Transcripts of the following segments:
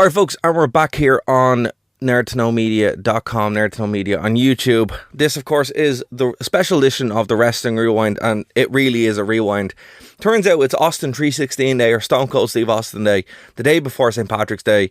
Alright folks, and we're back here on nerdtoknowmedia.com, Nerd to Know Media on YouTube. This of course is the special edition of the Wrestling Rewind, and it really is a rewind. Turns out it's Austin 316 Day, or Stone Cold Steve Austin Day, the day before St. Patrick's Day.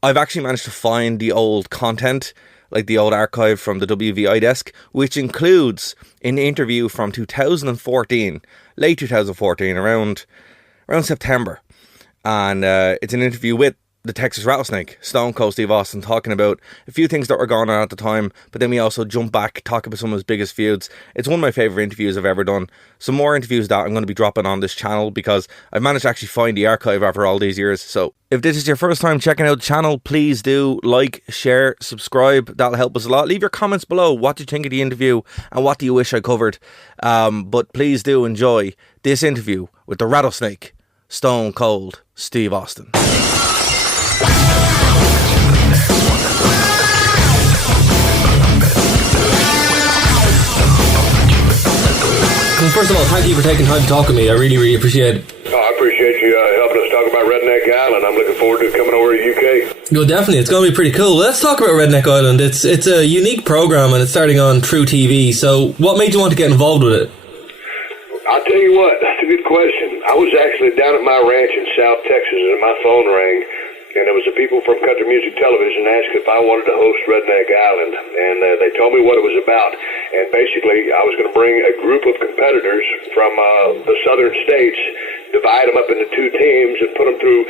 I've actually managed to find the old content, like the old archive from the WVI desk, which includes an interview from 2014, late 2014, around September. And it's an interview with the Texas Rattlesnake, Stone Cold Steve Austin, talking about a few things that were going on at the time, but then we also jump back, talk about some of his biggest feuds. It's one of my favourite interviews I've ever done. Some more interviews that I'm going to be dropping on this channel, because I've managed to actually find the archive after all these years. So if this is your first time checking out the channel, please do like, share, subscribe. That'll help us a lot. Leave your comments below. What do you think of the interview, and what do you wish I covered? But please do enjoy this interview with the Rattlesnake, Stone Cold Steve Austin. Well, first of all, thank you for taking time to talk with me. I really, really appreciate it. I appreciate you helping us talk about Redneck Island. I'm looking forward to coming over to the UK. No, definitely. It's going to be pretty cool. Let's talk about Redneck Island. It's a unique program, and it's starting on True TV. So what made you want to get involved with it? I'll tell you what, that's a good question. I was actually down at my ranch in South Texas, and my phone rang. And it was the people from Country Music Television asked if I wanted to host Redneck Island. And they told me what it was about. And basically, I was going to bring a group of competitors from the southern states, divide them up into two teams, and put them through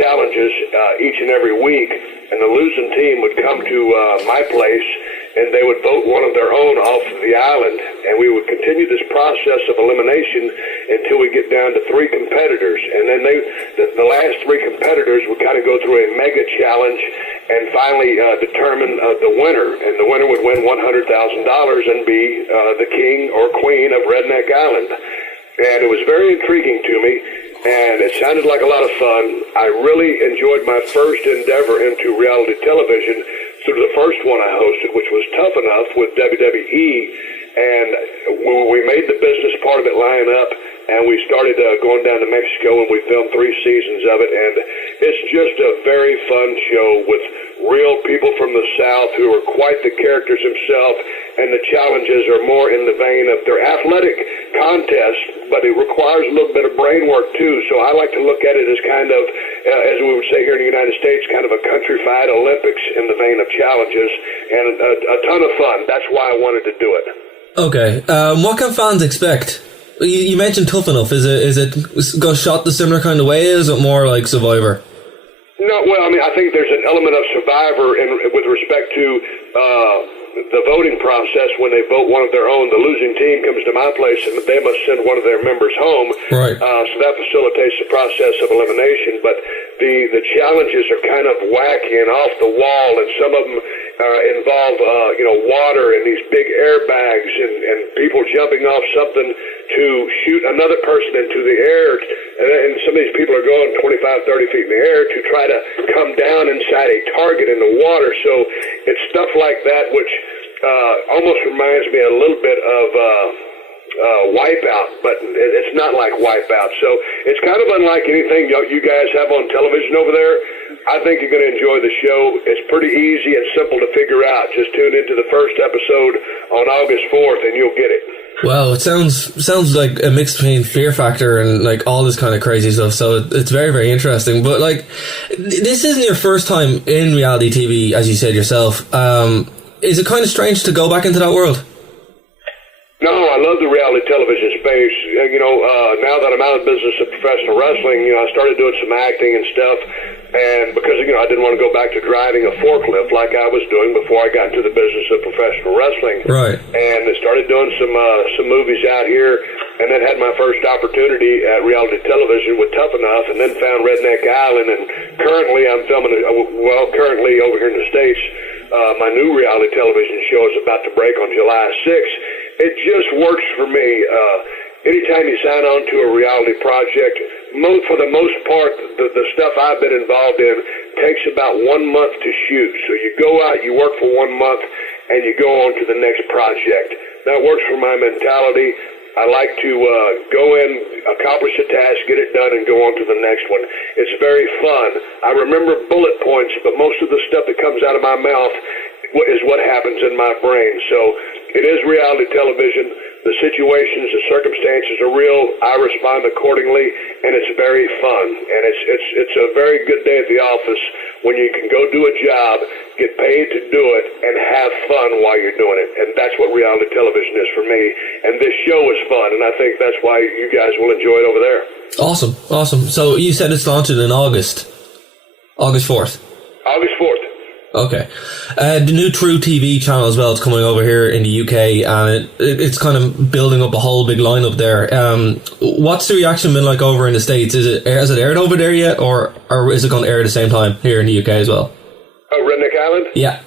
challenges each and every week. And the losing team would come to my place, and they would vote one of their own off the island. And we would continue this process of elimination until we get down to three competitors. And then the last three competitors would kind of go through a mega challenge and finally determine the winner. And the winner would win $100,000 and be the king or queen of Redneck Island. And it was very intriguing to me, and it sounded like a lot of fun. I really enjoyed my first endeavor into reality television through the first one I hosted, which was Tough Enough with WWE. And we made the business part of it line up, and we started going down to Mexico, and we filmed 3 seasons of it. And it's just a very fun show with real people from the South who are quite the characters themselves, and the challenges are more in the vein of their athletic contests, but it requires a little bit of brain work too. So I like to look at it as kind of, as we would say here in the United States, kind of a countrified Olympics in the vein of challenges, and a ton of fun. That's why I wanted to do it. Okay, what can fans expect? You mentioned Tough Enough. Is it go shot the similar kind of way? Is it more like Survivor? No, well, I mean, I think there's an element of Survivor with respect to the voting process. When they vote one of their own, the losing team comes to my place, and they must send one of their members home. Right. So that facilitates the process of elimination. But the challenges are kind of wacky and off the wall, and some of them involve water and these big airbags and people jumping off something to shoot another person into the air. And some of these people are going 25, 30 feet in the air to try to come down inside a target in the water. So it's stuff like that, which almost reminds me a little bit of Wipeout, but it's not like Wipeout. So it's kind of unlike anything you guys have on television over there. I think you're going to enjoy the show. It's pretty easy and simple to figure out. Just tune into the first episode on August 4th and you'll get it. Wow, it sounds like a mix between Fear Factor and like all this kind of crazy stuff. So it's very, very interesting. But like, this isn't your first time in reality TV, as you said yourself. Is it kind of strange to go back into that world? No, I love the reality television space. Now that I'm out of the business of professional wrestling, I started doing some acting and stuff. And because, I didn't want to go back to driving a forklift like I was doing before I got into the business of professional wrestling. Right. And I started doing some movies out here, and then had my first opportunity at reality television with Tough Enough, and then found Redneck Island. And currently I'm filming, currently over here in the States, my new reality television show is about to break on July 6th. It just works for me. Anytime you sign on to a reality project, for the most part, the stuff I've been involved in takes about 1 month to shoot. So you go out, you work for 1 month, and you go on to the next project. That works for my mentality. I like to go in, accomplish a task, get it done, and go on to the next one. It's very fun. I remember bullet points, but most of the stuff that comes out of my mouth is what happens in my brain. So it is reality television. The situations, the circumstances are real. I respond accordingly, and it's very fun. And it's a very good day at the office when you can go do a job, get paid to do it, and have fun while you're doing it. And that's what reality television is for me. And this show is fun, and I think that's why you guys will enjoy it over there. Awesome. So you said it's launching in August 4th. August 4th. Okay. The new True TV channel as well is coming over here in the UK, and it's kind of building up a whole big lineup there. What's the reaction been like over in the States? Has it aired over there yet, or is it going to air at the same time here in the UK as well? Oh, Redneck Island? Yeah.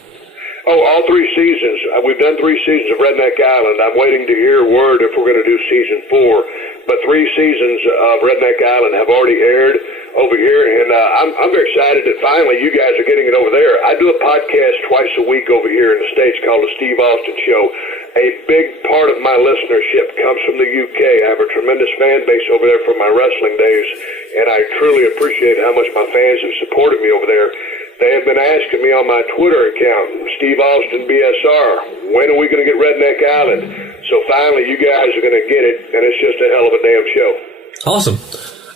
Oh, all 3 seasons. We've done 3 seasons of Redneck Island. I'm waiting to hear word if we're going to do season 4. But 3 seasons of Redneck Island have already aired over here, and I'm very excited that finally you guys are getting it over there. I do a podcast twice a week over here in the States called The Steve Austin Show. A big part of my listenership comes from the UK. I have a tremendous fan base over there from my wrestling days, and I truly appreciate how much my fans have supported me over there. They have been asking me on my Twitter account, Steve Austin BSR, when are we going to get Redneck Island? So finally you guys are going to get it, and it's just a hell of a damn show. Awesome.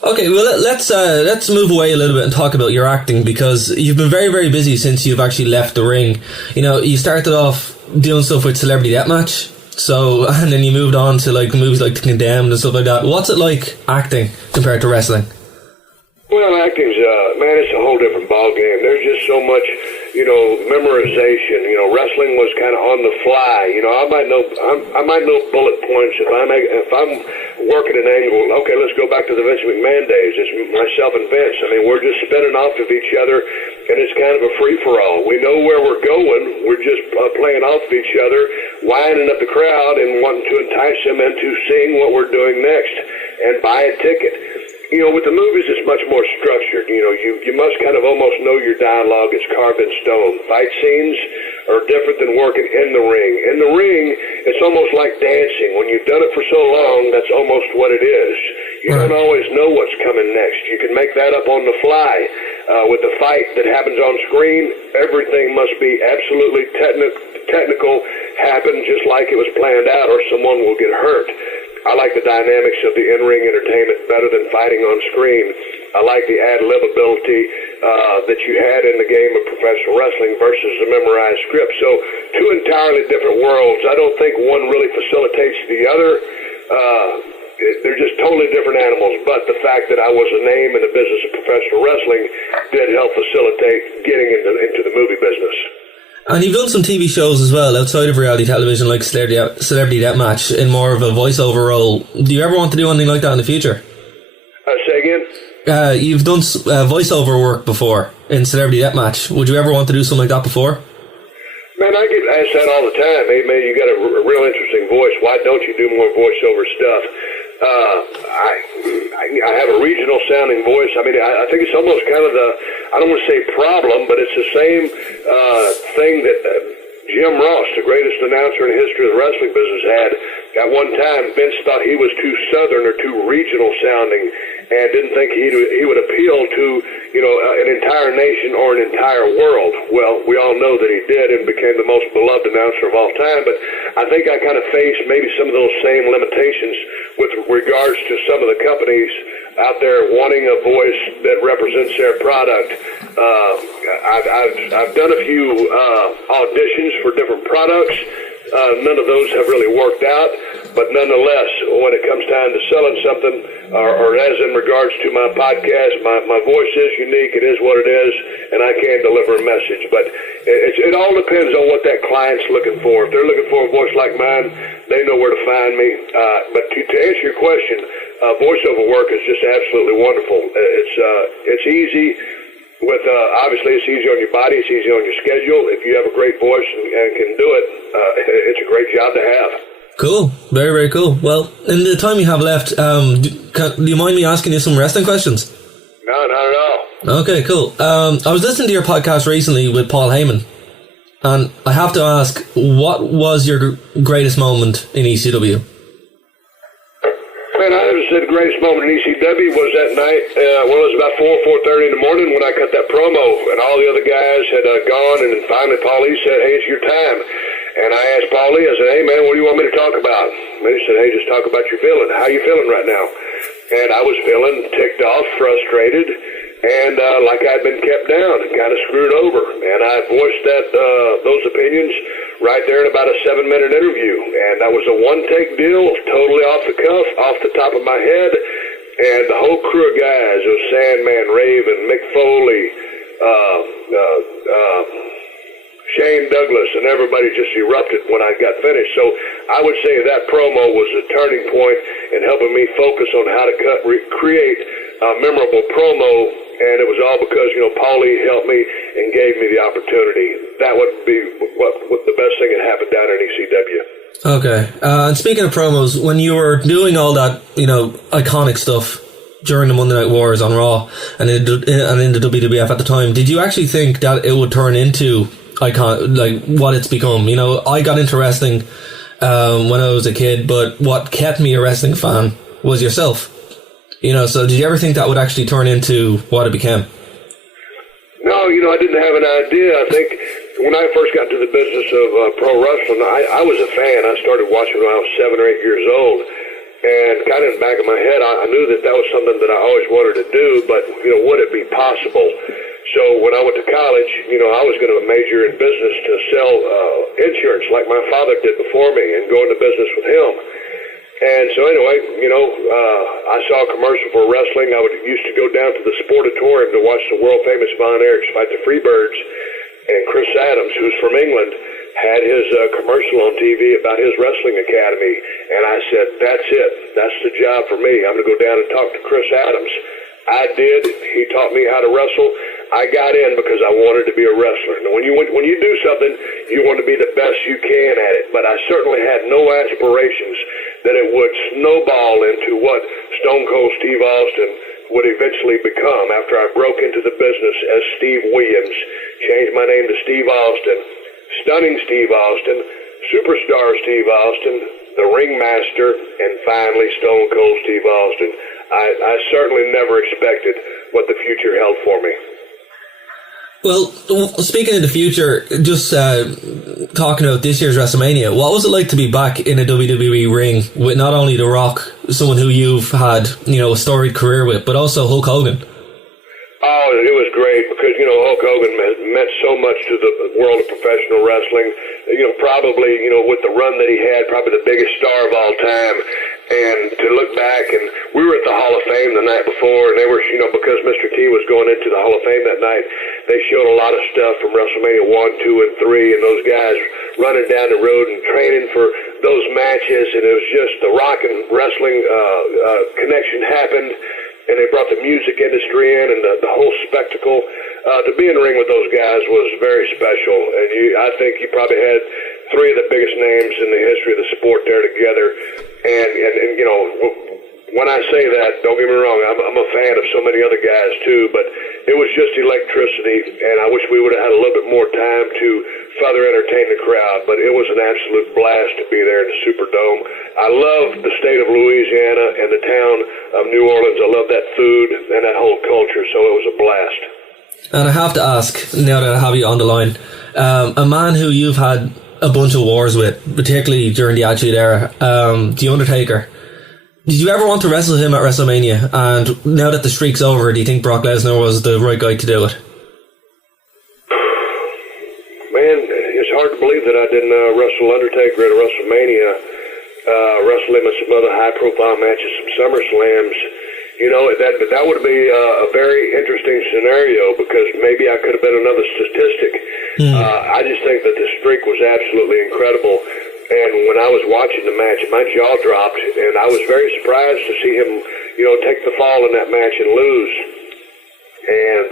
Okay, well, let's move away a little bit and talk about your acting, because you've been very, very busy since you've actually left the ring. You know, you started off doing stuff with Celebrity Deathmatch, and then you moved on to like movies like The Condemned and stuff like that. What's it like acting compared to wrestling? Well, acting's, man, it's a whole different ball game. There's just so much, memorization. Wrestling was kind of on the fly. I might know bullet points if I'm working an angle. Okay, let's go back to the Vince McMahon days. It's myself and Vince. I mean, we're just spinning off of each other, and it's kind of a free-for-all. We know where we're going. We're just playing off of each other, winding up the crowd and wanting to entice them into seeing what we're doing next and buy a ticket. With the movies, it's much more structured. You must kind of almost know your dialogue. It's carved in stone. Fight scenes are different than working in the ring. In the ring, it's almost like dancing. When you've done it for so long, that's almost what it is. You don't always know what's coming next. You can make that up on the fly. With the fight that happens on screen, everything must be absolutely technical, happen just like it was planned out, or someone will get hurt. I like the dynamics of the in-ring entertainment better than fighting on screen. I like the ad-lib ability that you had in the game of professional wrestling versus a memorized script. So 2 entirely different worlds. I don't think one really facilitates the other. They're just totally different animals. But the fact that I was a name in the business of professional wrestling did help facilitate getting into the movie business. And you've done some TV shows as well outside of reality television, like Celebrity Deathmatch, in more of a voiceover role. Do you ever want to do anything like that in the future? Say again? You've done voiceover work before in Celebrity Deathmatch. Would you ever want to do something like that before? Man, I get asked that all the time. Hey, man, you got a real interesting voice. Why don't you do more voiceover stuff? I have a regional sounding voice. I mean, I think it's almost kind of I don't want to say problem, but it's the same thing that Jim Ross, the greatest announcer in the history of the wrestling business, had. At one time, Vince thought he was too southern or too regional sounding and didn't think he would appeal to, an entire nation or an entire world. Well, we all know that he did and became the most beloved announcer of all time, but I think I kind of faced maybe some of those same limitations with regards to some of the companies out there wanting a voice that represents their product. I've done a few auditions for different products. None of those have really worked out, but nonetheless, when it comes time to selling something, or as in regards to my podcast, my voice is unique, it is what it is, and I can deliver a message. But it all depends on what that client's looking for. If they're looking for a voice like mine, they know where to find me. But to answer your question, voiceover work is just absolutely wonderful. It's easy. Obviously, it's easy on your body, it's easy on your schedule. If you have a great voice and can do it, it's a great job to have. Cool. Very, very cool. Well, in the time you have left, do you mind me asking you some wrestling questions? No, not at all. Okay, cool. I was listening to your podcast recently with Paul Heyman, and I have to ask, what was your greatest moment in ECW? say the greatest moment in ECW was that night. It was about 4:30 in the morning when I cut that promo, and all the other guys had gone, and then finally Paulie said, "Hey, it's your time." And I asked Paulie, I said, "Hey, man, what do you want me to talk about?" And he said, "Hey, just talk about your feeling. How you feeling right now?" And I was feeling ticked off, frustrated, and like I'd been kept down and kind of screwed over. And I voiced those opinions right there in about a 7-minute interview. And that was a one-take deal, totally off the cuff, off the top of my head. And the whole crew of guys, it was Sandman, Raven, Mick Foley, Shane Douglas, and everybody just erupted when I got finished. So I would say that promo was a turning point in helping me focus on how to create a memorable promo, and it was all because, Paulie helped me and gave me the opportunity. That would be what the best thing that happened down in ECW. Okay. And speaking of promos, when you were doing all that, iconic stuff during the Monday Night Wars on Raw and in the WWF at the time, did you actually think that it would turn into what it's become? I got into wrestling when I was a kid, but what kept me a wrestling fan was yourself. So did you ever think that would actually turn into what it became? No, I didn't have an idea. I think when I first got into the business of pro wrestling, I was a fan. I started watching when I was 7 or 8 years old. And kind of in the back of my head, I knew that was something that I always wanted to do, but, would it be possible? So when I went to college, I was going to major in business to sell insurance like my father did before me and go into business with him. And so anyway, I saw a commercial for wrestling. I used to go down to the Sportatorium to watch the world-famous Von Erichs fight the Freebirds. And Chris Adams, who's from England, had his commercial on TV about his wrestling academy. And I said, that's it. That's the job for me. I'm going to go down and talk to Chris Adams. I did. He taught me how to wrestle. I got in because I wanted to be a wrestler. Now, when you do something, you want to be the best you can at it. But I certainly had no aspirations that it would snowball into what Stone Cold Steve Austin would eventually become after I broke into the business as Steve Williams, changed my name to Steve Austin, Stunning Steve Austin, Superstar Steve Austin, the Ringmaster, and finally Stone Cold Steve Austin. I certainly never expected what the future held for me. Well, speaking of the future, just talking about this year's WrestleMania, what was it like to be back in a WWE ring with not only The Rock, someone who you've had, a storied career with, but also Hulk Hogan? Oh, it was great because, Hulk Hogan meant so much to the world of professional wrestling. Probably, with the run that he had, probably the biggest star of all time. And to look back, and we were at the Hall of Fame the night before, and they were, because Mr. T was going into the Hall of Fame that night, they showed a lot of stuff from WrestleMania 1, 2, and 3, and those guys running down the road and training for those matches, and it was just the rock and wrestling connection happened, and they brought the music industry in, and the whole spectacle. To be in the ring with those guys was very special, and I think you probably had 3 of the biggest names in the history of the sport there together. And when I say that, don't get me wrong, I'm a fan of so many other guys too, but it was just electricity, and I wish we would have had a little bit more time to further entertain the crowd, but it was an absolute blast to be there in the Superdome. I love the state of Louisiana and the town of New Orleans. I love that food and that whole culture, so it was a blast. And I have to ask, now that I have you on the line, a man who you've had a bunch of wars with, particularly during the Attitude Era, the Undertaker, did you ever want to wrestle him at WrestleMania? And now that the streak's over, do you think Brock Lesnar was the right guy to do it? Man, it's hard to believe that I didn't wrestle Undertaker at a WrestleMania, wrestle him in some other high-profile matches, some SummerSlams. That would be a very interesting scenario because maybe I could have been another statistic. I just think that the streak was absolutely incredible. And when I was watching the match, my jaw dropped, and I was very surprised to see him, take the fall in that match and lose. And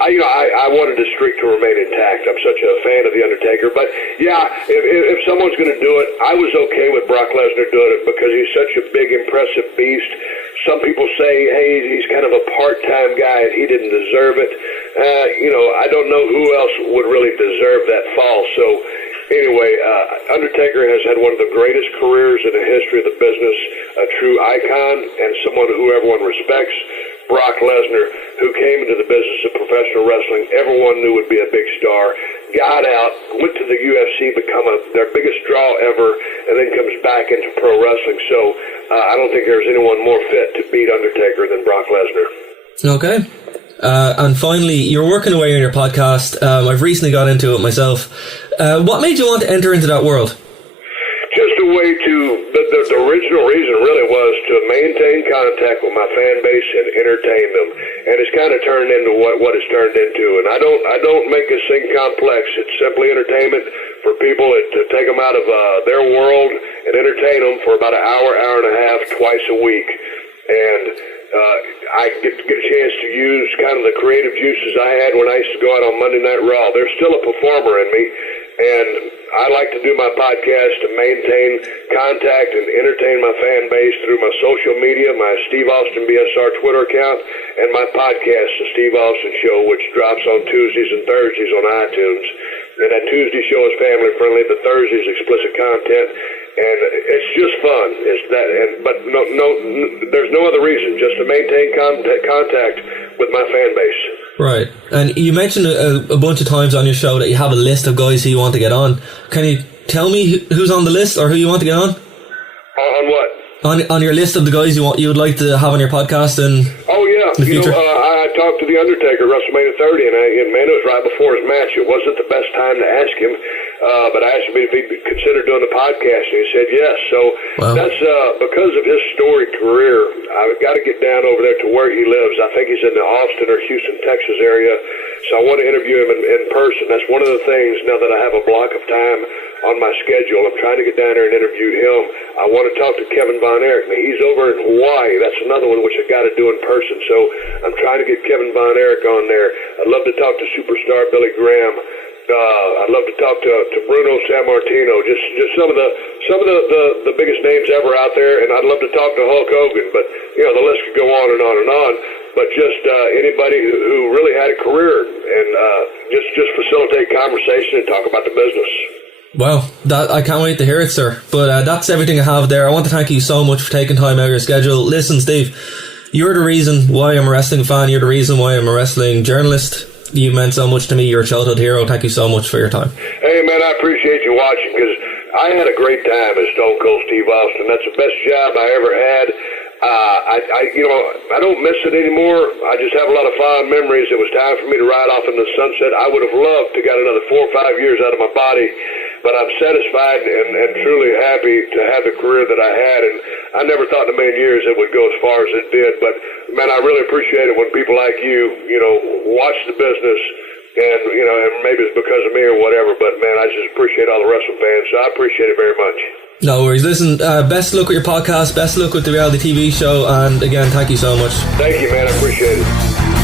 I wanted the streak to remain intact. I'm such a fan of The Undertaker. But, yeah, if someone's going to do it, I was okay with Brock Lesnar doing it because he's such a big, impressive beast. Some people say, hey, he's kind of a part-time guy and he didn't deserve it. I don't know who else would really deserve that fall. So Anyway, Undertaker has had one of the greatest careers in the history of the business, a true icon and someone who everyone respects. Brock Lesnar, who came into the business of professional wrestling, everyone knew would be a big star, got out, went to the UFC, become their biggest draw ever, and then comes back into pro wrestling. So I don't think there's anyone more fit to beat Undertaker than Brock Lesnar. Okay. And finally, you're working away on your podcast. I've recently got into it myself. What made you want to enter into that world? Just a way to, the original reason really was to maintain contact with my fan base and entertain them. And it's kind of turned into what it's turned into. And I don't make this thing complex. It's simply entertainment for people to take them out of their world and entertain them for about an hour, hour and a half, twice a week. And I get a chance to use kind of the creative juices I had when I used to go out on Monday Night Raw. There's still a performer in me, and I like to do my podcast to maintain contact and entertain my fan base through my social media, my Steve Austin BSR Twitter account, and my podcast, The Steve Austin Show, which drops on Tuesdays and Thursdays on iTunes. And that Tuesday show is family friendly. The Thursday is explicit content, and it's just fun. It's that, but there's no other reason. Just to maintain contact with my fan base. Right. And you mentioned a bunch of times on your show that you have a list of guys who you want to get on. Can you tell me who's on the list or who you want to get on? On what? On your list of the guys you would like to have on your podcast in the future? I talked to the Undertaker at WrestleMania 30, and it was right before his match. It wasn't the best time to ask him, but I asked him if he'd consider doing the podcast, and he said yes. So that's because of his storied career. I've got to get down over there to where he lives. I think he's in the Austin or Houston, Texas area, so I want to interview him in person. That's one of the things, now that I have a block of time on my schedule, I'm trying to get down there and interview him. I want to talk to Kevin Von Erich. Now, he's over in Hawaii. That's another one which I got to do in person. So I'm trying to get Kevin Von Erich on there. I'd love to talk to superstar Billy Graham. I'd love to talk to Bruno Sammartino. Just some of the biggest names ever out there. And I'd love to talk to Hulk Hogan. But the list could go on and on and on. But just anybody who really had a career, and just facilitate conversation and talk about the business. Well, I can't wait to hear it, sir. But that's everything I have there. I want to thank you so much for taking time out of your schedule. Listen, Steve, you're the reason why I'm a wrestling fan. You're the reason why I'm a wrestling journalist. You meant so much to me. You're a childhood hero. Thank you so much for your time. Hey, man, I appreciate you watching, because I had a great time as Stone Cold Steve Austin. That's the best job I ever had. I don't miss it anymore. I just have a lot of fond memories. It was time for me to ride off in the sunset. I would have loved to got another 4 or 5 years out of my body, but I'm satisfied and truly happy to have the career that I had. And I never thought in a million years it would go as far as it did. But man, I really appreciate it when people like you, watch the business. And, and maybe it's because of me or whatever, but man, I just appreciate all the wrestling fans. So I appreciate it very much. No worries. Listen, best of luck with your podcast, best of luck with the reality TV show, and again, thank you so much. Thank you, man. I appreciate it.